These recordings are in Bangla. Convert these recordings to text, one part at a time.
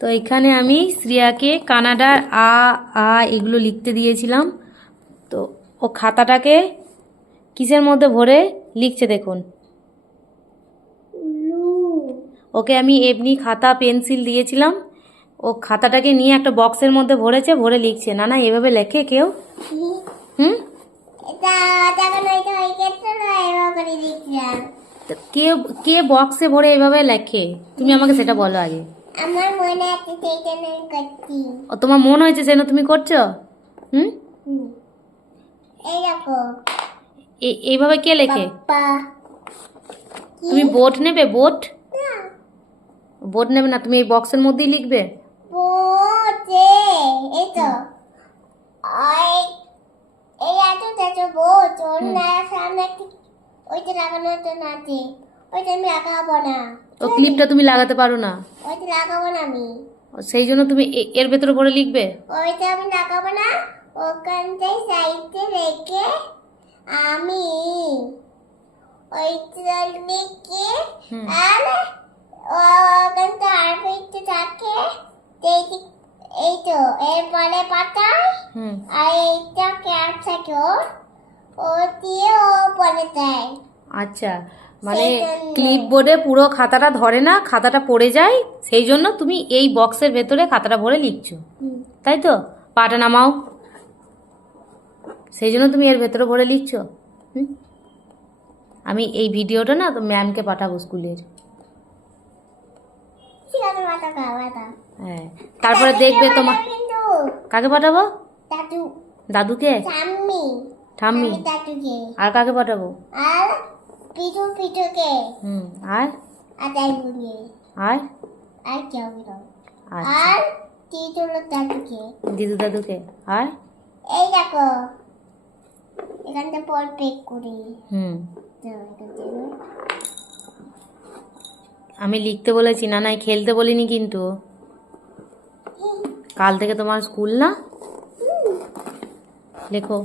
তো এখানে আমি শ্রিয়াকে কানাডার আ আ এগুলো লিখতে দিয়েছিলাম। তো ও খাতাটাকে কিসের মধ্যে ভরে লিখছে দেখুন। ওকে আমি এমনি খাতা পেন্সিল দিয়েছিলাম। ও খাতাটাকে নিয়ে একটা বক্সের মধ্যে ভরেছে ভরে লিখছে। না না এভাবে লেখে কেউ? হুম? কে কে বক্সে ভরে এভাবে লেখে? তুমি আমাকে সেটা বলো আগে। আমার মনে আছে সেইটা আমি করছি। ও তোমার মন হয়েছে যেন তুমি করছ? হুম। এই দেখো। এইভাবে কে লেখে? তুমি বোট নেবে? বোট? না। বোট নেবে না তুমি এই বক্সের মধ্যেই লিখবে? বোটে এই তো। ওই এই এত দেখো বোট ওর না সামনে একটি ওইটা লাগানোর জন্য আছে। ওইটা আমি লাগাবো না। ও ক্লিপটা তুমি লাগাতে পারো না। ওইটা লাগাবো না আমি। সেই জন্য তুমি এর ভেতরে ভরে লিখবে? ওইটা আমি লাগাবো না ওখানটায় সাইডে রেখে আমি ওইটা লিখে। আর ওখানটা আর পেজটা থাকে এই তো এরপরে হুম। আর এইটা ক্যাপ থাকে ও দিয়ে ও বলে দেয়। আচ্ছা মানে সেই জন্য। ক্লিপ বোর্ডে পুরো খাতাটা ধরে না খাতাটা পড়ে যায় সেই জন্য তুমি এই বক্সের ভেতরে খাতাটা ভরে লিখছো। তাই তো? পাটা নামাও। সেই জন্য তুমি এর ভেতরে ভরে লিখছো? আমি এই ভিডিওটা না তো ম্যামকে পাঠাবো স্কুলের। হ্যাঁ তারপরে দেখবে তোমার কাকে পাঠাবো? দাদুকে? ঠাম্মি। আর কাকে পাঠাবো? আর পিঠু পিঠুকে হুম আর আর দাদুকে আর আর কেউ আর টিটুর দাদুকে দিদু দাদুকে আর এই দেখো এখানটা পর পেক করি হুম আমি লিখতে বলেছি না নাই খেলতে বলিনি কিন্তু। কাল থেকে তোমার স্কুল না? লেখো।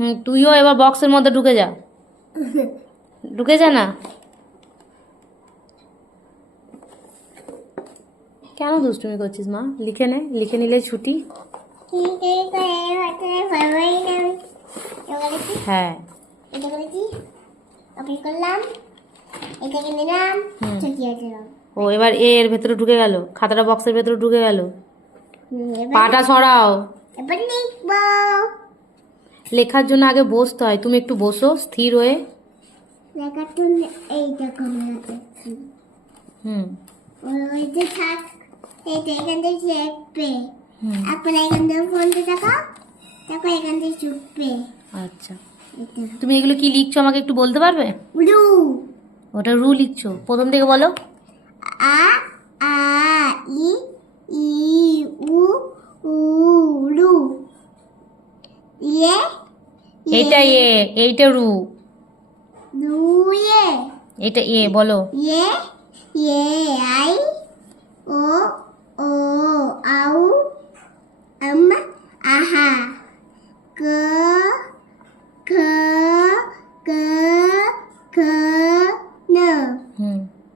হুম তুইও এবার বক্সের মধ্যে ঢুকে যা। ঢুকে যা না। কেন দুষ্টুমি করছিস মা? লিখে নে লিখে নিলে ছুটি। হ্যাঁ। ও এবার এ এর ভেতরে ঢুকে গেল। খাতাটা বক্সের ভেতরে ঢুকে গেল। পাটা সরাও। এবার লিখব। লেখার জন্য আগে বসতে হয়। তুমি একটু বসো স্থির হয়ে। এইটা আছে হুম। ওই যে থাক এইটা এখান থেকে তারপরে এখান থেকে ফোনটা টাকা তারপর এখান থেকে চুপবে আচ্ছা। তুমি এগুলো কি লিখছো? আমাকে একটু বলতে পারবে? ওটা রু লিখছো। প্রথম থেকে বলো। আ এটা এ এইটা রু। রুয়ে এটা এ বলো। এ এ আই ও ও আউ আম আহা ক